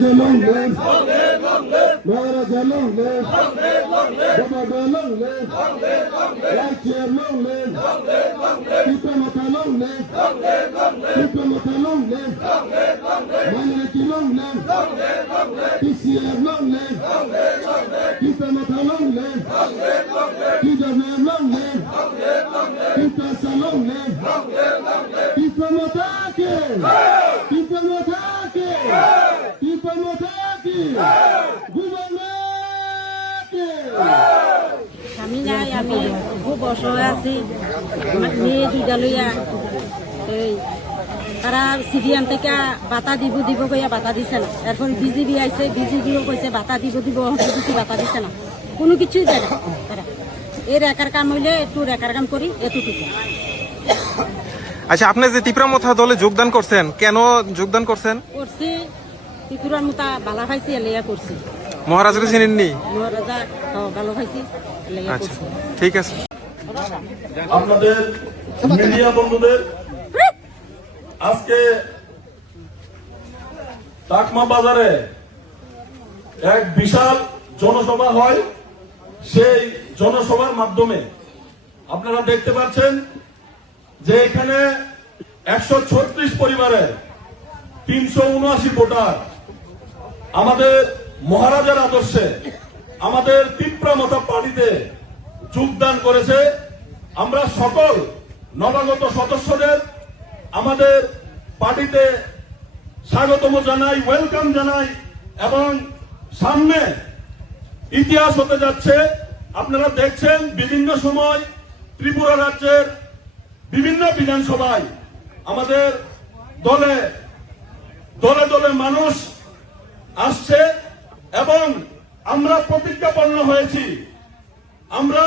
Long live, Maharaja long live, Baba long live, Lightyear long live, Dipamata long live, Dipamata long live, Minority long live, PCR long live, Dipamata long live, DWM long live, Dipasa long live, Dipamatake, Dipamatake, আমি নাই, আমি খুব অসহায় আছি। মেয়ে দুইটা লইয়া তারা সিডিএম থেকে বাতা দিব কইয়া বাতা দিছে না। এরপর বিজেপি আইছে, বিজেপিও কইছে বাতা দিব বাতা দিছে না, কোনো কিছুই দেয় না। তারা এর একার কাম হইলে একটু একার কাম করি, এতটুকু। আচ্ছা, আপনি যে ত্রিপুরা দলে যোগদান করছেন, কেন যোগদান করছেন? করছি ত্রিপুরার মতো বালা খাইছি, এলাইয়া করছি। মহারাজকে চিনেননি? মহারাজা ভালো খাইছি, এলাইয়া করছি। ঠিক আছে। আপনাদের মিডিয়া বন্ধুদের, আজকে টাকমা বাজারে এক বিশাল জনসভা হয়। সেই জনসভার মাধ্যমে আপনারা দেখতে পাচ্ছেন যে এখানে 136 পরিবারের 379 ভোটার আমাদের মহারাজার আদর্শে আমাদের ত্রিপুরা পার্টিতে যোগদান করেছে। আমরা সকল নবাগত সদস্যদের আমাদের পার্টিতে স্বাগতম জানাই, ওয়েলকাম জানাই, এবং সামনে ইতিহাস হতে যাচ্ছে। আপনারা দেখছেন বিভিন্ন সময় ত্রিপুরা রাজ্যের বিভিন্ন বিধানসভায় আমাদের দলে দলে মানুষ আসছে এবং আমরা প্রতিজ্ঞাপন্ন হয়েছি। আমরা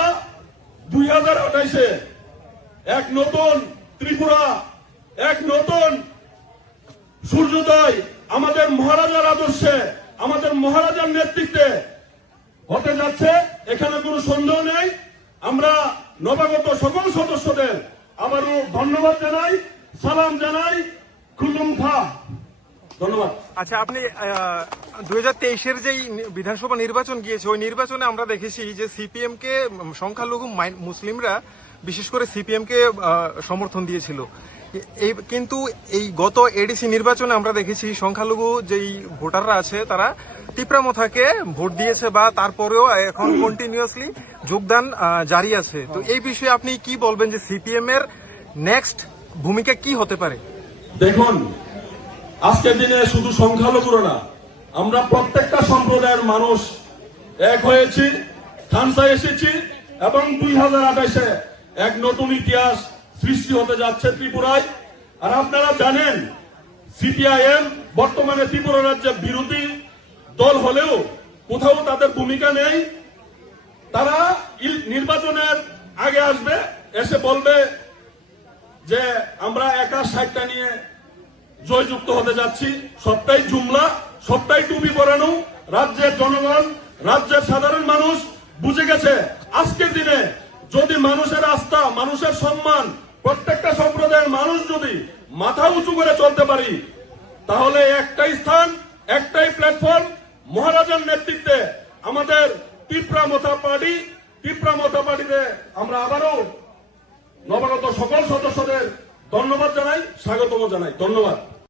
2028-এ এক নতুন ত্রিপুরা, এক নতুন সূর্যোদয় আমাদের মহারাজার আদর্শে, আমাদের মহারাজার নেতৃত্বে হতে যাচ্ছে। এখানে কোনো সন্দেহ নেই। আমরা নবাগত সকল সদস্যদের আবারও ধন্যবাদ জানাই, সালাম জানাই, খুলুম খা। ধন্যবাদ। আচ্ছা, আপনি 2023-এর যেই বিধানসভা নির্বাচন গিয়েছে, ওই নির্বাচনে আমরা দেখেছি যে সিপিএম কে সংখ্যালঘু মুসলিমরা, বিশেষ করে সিপিএম কে সমর্থন দিয়েছিল। কিন্তু এই গত এডিসি নির্বাচনে আমরা দেখেছি সংখ্যালঘু যেই ভোটাররা আছে তারা ত্রিপুরাকে ভোট দিয়েছে, বা তারপরেও এখন কন্টিনিউয়াসলি যোগদান জারি আছে। তো এই বিষয়ে আপনি কি বলবেন যে সিপিএম এর নেক্সট ভূমিকা কি হতে পারে? দেখুন, আজকের দিনে শুধু সংখ্যালঘুরা না, আমরা প্রত্যেকটা সম্প্রদায়ের মানুষ এক হয়েছি, খানসা এসেছি, এবং 2028-এ এক নতুন ইতিহাস সৃষ্টি হতে যাচ্ছে ত্রিপুরায়। আর আপনারা জানেন সিপিআইএম বর্তমানে ত্রিপুরা রাজ্যের বিরোধী দল হলেও কোথাও তাদের ভূমিকা নেই। তারা নির্বাচনের আগে আসবে, এসে বলবে যে আমরা একা 60টা নিয়ে জয়যুক্ত হতে যাচ্ছি। সবটাই জুমলা, সবটাই টুপি পরানো। রাজ্যের জনগণ, রাজ্যের সাধারণ মানুষ বুঝে গেছে আজকের দিনে যদি মানুষের আস্থা, মানুষের সম্মান, প্রত্যেকটা সম্প্রদায়ের মানুষ যদি মাথা উঁচু করে চলতে পারি, তাহলে একটাই স্থান, একটাই প্ল্যাটফর্ম, মহারাজার নেতৃত্বে আমাদের ত্রিপুরা পার্টিতে আমরা আবারও নবাগত সকল সদস্যদের ধন্যবাদ জানাই, স্বাগতম জানাই। ধন্যবাদ।